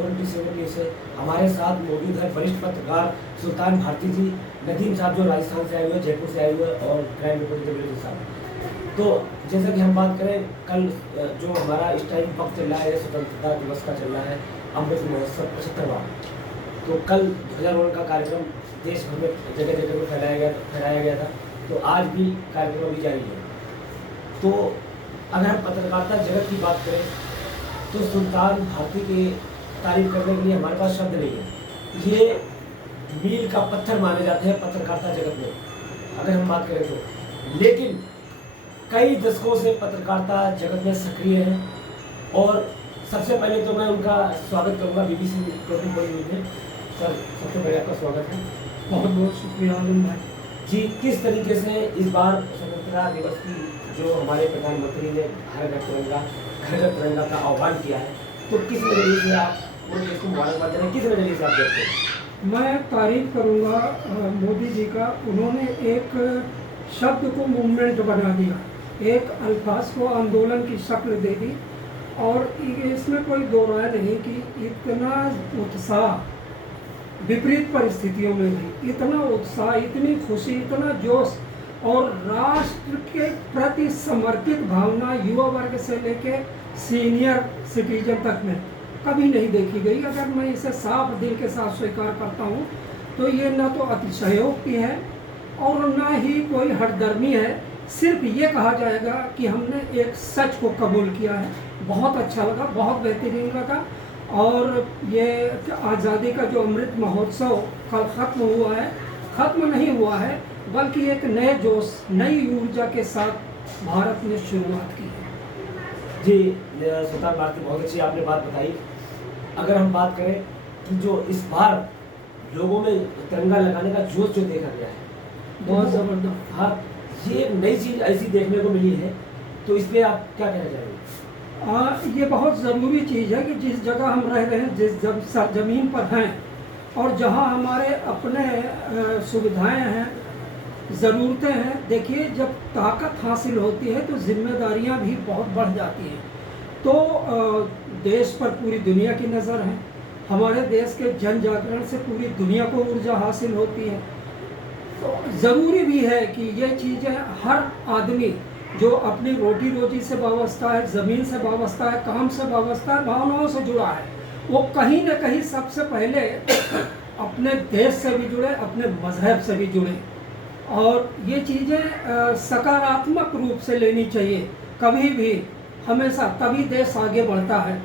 20 से हमारे साथ मौजूद है वरिष्ठ पत्रकार सुल्तान भारती जी, नदीम साहब जो राजस्थान से आए हुए, जयपुर से आए हुए, और क्राइम रिपोर्टर साहब। तो जैसा कि हम बात करें, कल जो हमारा इस टाइम वक्त चल रहा है, स्वतंत्रता दिवस का चल रहा है, अमृत महोत्सव 75वां। तो कल ध्वजारोहण का कार्यक्रम देश भर में जगह जगह पर फैलाया गया था। तो आज भी कार्यक्रम अभी जारी है। तो अगर हम पत्रकारिता जगत की बात करें तो सुल्तान भारती की तारीफ करने के लिए हमारे पास शब्द नहीं है। ये मील का पत्थर माने जाते हैं पत्रकारिता जगत में, अगर हम बात करें तो। लेकिन कई दशकों से पत्रकारिता जगत में सक्रिय है। और सबसे पहले तो मैं उनका स्वागत करूंगा BBC टोटल बॉलीवुड में। सर, सबसे पहले आपका स्वागत है। बहुत बहुत शुक्रिया आलम भाई जी। किस तरीके से इस बार स्वतंत्रता दिवस की जो हमारे प्रधानमंत्री ने घर घर तिरंगा का आह्वान किया है, तो किस नजरिए से आप उन देश को मुबारकबाद देना, किस नजरिए से आप देखते हैं? मैं तारीफ करूंगा मोदी जी का। उन्होंने एक शब्द को मूवमेंट बना दिया, एक अल्फाज को आंदोलन की शक्ल दे दी। और इसमें कोई दो राय नहीं कि इतना उत्साह विपरीत परिस्थितियों में भी, इतना उत्साह, इतनी खुशी, इतना जोश और राष्ट्र के प्रति समर्पित भावना युवा वर्ग से लेके सीनियर सिटीजन तक में कभी नहीं देखी गई। अगर मैं इसे साफ दिल के साथ स्वीकार करता हूँ तो ये न तो अतिशयोक्ति है और न ही कोई हठधर्मी है। सिर्फ ये कहा जाएगा कि हमने एक सच को कबूल किया है। बहुत अच्छा लगा, बहुत बेहतरीन लगा। और ये आज़ादी का जो अमृत महोत्सव कल ख़त्म हुआ है, ख़त्म नहीं हुआ है बल्कि एक नए जोश, नई ऊर्जा के साथ भारत ने शुरुआत की है। जी सुल्तान भारती, बहुत अच्छी आपने बात बताई। अगर हम बात करें कि जो इस बार लोगों में तिरंगा लगाने का जोश जो देखा गया है, बहुत ज़बरदस्त। हाँ, ये नई चीज़ ऐसी देखने को मिली है, तो इस पर आप क्या कहना चाहेंगे? ये बहुत ज़रूरी चीज़ है कि जिस जगह हम रह रहे हैं, जिस सरजमीन पर हैं और जहाँ हमारे अपने सुविधाएं हैं, ज़रूरतें हैं। देखिए, जब ताकत हासिल होती है तो जिम्मेदारियां भी बहुत बढ़ जाती हैं। तो देश पर पूरी दुनिया की नज़र है। हमारे देश के जन जागरण से पूरी दुनिया को ऊर्जा हासिल होती है। तो ज़रूरी भी है कि ये चीज़ें हर आदमी जो अपनी रोटी रोजी से वाबस्ता है, ज़मीन से वाबस्ता है, काम से वाबस्ता है, भावनाओं से जुड़ा है, वो कहीं न कहीं सबसे पहले अपने देश से भी जुड़े, अपने मज़हब से भी जुड़े। और ये चीज़ें सकारात्मक रूप से लेनी चाहिए कभी भी, हमेशा, तभी देश आगे बढ़ता है।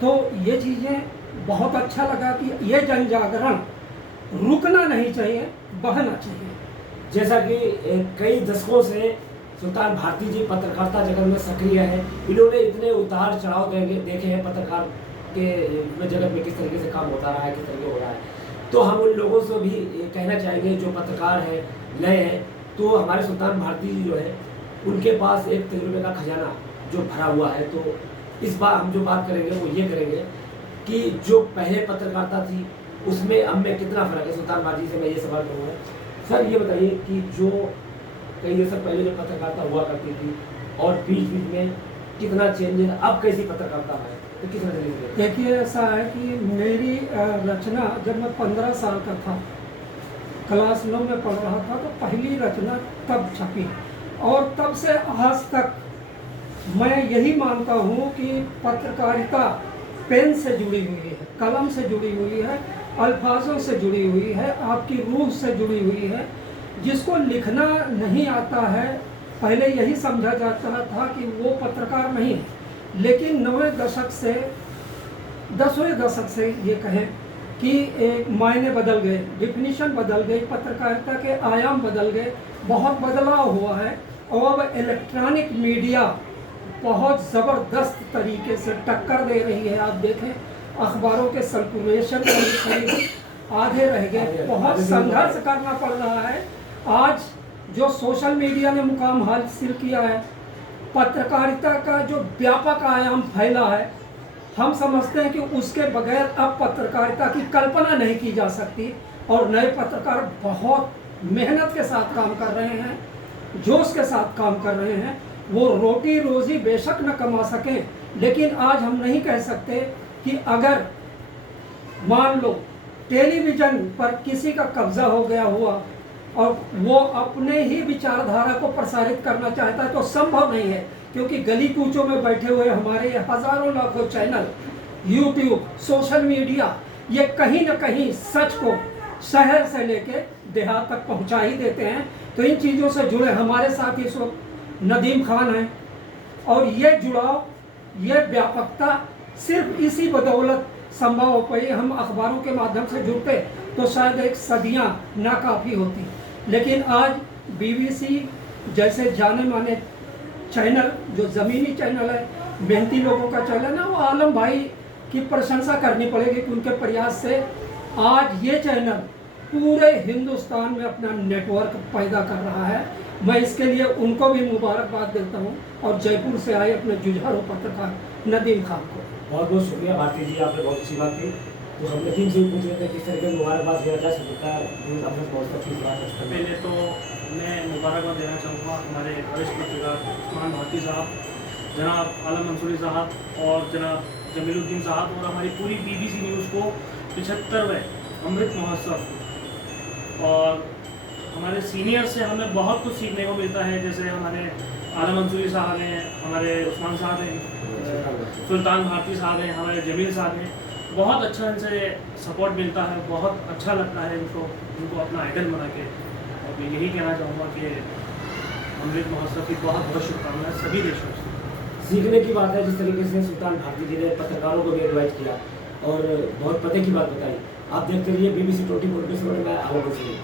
तो ये चीज़ें बहुत अच्छा लगा कि ये जन जागरण रुकना नहीं चाहिए, बढ़ना चाहिए। जैसा कि कई दशकों से सुल्तान भारती जी पत्रकारिता जगत में सक्रिय है। इन्होंने इतने उतार चढ़ाव देखे हैं पत्रकार के जगत में, किस तरीके से काम होता रहा है, किस तरीके हो रहा है। तो हम उन लोगों से भी कहना चाहेंगे जो पत्रकार हैं, नए हैं, तो हमारे सुल्तान भारती जी जो है, उनके पास एक तजुर्बे का खजाना जो भरा हुआ है। तो इस बार हम जो बात करेंगे वो ये करेंगे कि जो पहले पत्रकारिता थी उसमें अब में कितना फ़र्क है। सुल्तान भारती से मैं ये सवाल करूँगा, सर ये बताइए कि जो कई दशक पहले जो पत्रकारिता हुआ करती थी और बीच बीच में कितना चेंज है, अब कैसी पत्रकारिता है, तो किस नजरिए से? देखिए, ऐसा है कि मेरी रचना जब मैं 15 साल का था, क्लास 9 में पढ़ रहा था, तो पहली रचना तब छपी। और तब से आज तक मैं यही मानता हूँ कि पत्रकारिता पेन से जुड़ी हुई है, कलम से जुड़ी हुई है, अल्फाजों से जुड़ी हुई है, आपकी रूह से जुड़ी हुई है। जिसको लिखना नहीं आता है, पहले यही समझा जाता था कि वो पत्रकार नहीं है। लेकिन 9वें दशक से, 10वें दशक से ये कहें कि एक मायने बदल गए, डिफिनीशन बदल गई, पत्रकारिता के आयाम बदल गए, बहुत बदलाव हुआ है। और अब इलेक्ट्रॉनिक मीडिया बहुत ज़बरदस्त तरीके से टक्कर दे रही है। आप देखें, अखबारों के सर्कुलेशन आधे रह गए, बहुत संघर्ष करना पड़ रहा है। आज जो सोशल मीडिया ने मुकाम हासिल किया है, पत्रकारिता का जो व्यापक आयाम फैला है, हम समझते हैं कि उसके बगैर अब पत्रकारिता की कल्पना नहीं की जा सकती। और नए पत्रकार बहुत मेहनत के साथ काम कर रहे हैं, जोश के साथ काम कर रहे हैं। वो रोटी रोजी बेशक न कमा सकें, लेकिन आज हम नहीं कह सकते कि अगर मान लो टेलीविज़न पर किसी का कब्जा हो गया हुआ और वो अपने ही विचारधारा को प्रसारित करना चाहता है तो संभव नहीं है, क्योंकि गली कूचों में बैठे हुए हमारे हजारों लाखों चैनल, यूट्यूब, सोशल मीडिया, ये कहीं न कहीं सच को शहर से लेके देहात तक पहुंचा ही देते हैं। तो इन चीज़ों से जुड़े हमारे साथ इस वक्त नदीम खान हैं, और ये जुड़ाव, ये व्यापकता सिर्फ इसी बदौलत संभव हो पाई। हम अखबारों के माध्यम से जुड़ते तो शायद एक सदियां नाकाफ़ी होती, लेकिन आज BBC जैसे जाने माने चैनल, जो ज़मीनी चैनल है, मेहनती लोगों का चैनल है, वो आलम भाई की प्रशंसा करनी पड़ेगी कि उनके प्रयास से आज ये चैनल पूरे हिंदुस्तान में अपना नेटवर्क पैदा कर रहा है। मैं इसके लिए उनको भी मुबारकबाद देता हूँ, और जयपुर से आए अपने जुझारू पत्रकार नदीम खान को बहुत बहुत शुक्रिया भारती जी, आपने बहुत अच्छी बात की। तो हम नदीम से पूछ रहे थे किस तरीके की मुबारकबाद देना चाह सकता है पहले तो मैं मुबारकबाद देना चाहूँगा हमारे वरिष्ठ पत्रकार उस्मान भारती साहब, जनाब आलम मंसूरी साहब और जनाब जमीलुद्दीन साहब, और हमारी पूरी BBC न्यूज़ को 75वें अमृत महोत्सव। और हमारे सीनियर से हमें बहुत कुछ सीखने को मिलता है, जैसे हमारे आलम मंसूरी साहब हैं, हमारे उस्मान साहब हैं, सुल्तान भारती साहब हैं, हमारे जमील साहब हैं। बहुत अच्छा इनसे सपोर्ट मिलता है, बहुत अच्छा लगता है उनको अपना आइडल बना के। और मैं यही कहना चाहूँगा कि अमृत महोत्सव की बहुत बहुत शुभकामनाएं सभी देशों से। सीखने की बात है, जिस तरीके से सुल्तान भारती जी ने पत्रकारों को भी एडवाइस किया और बहुत पते की बात बताई। आप देखते रहिए BBC 24 में आगे बढ़िए।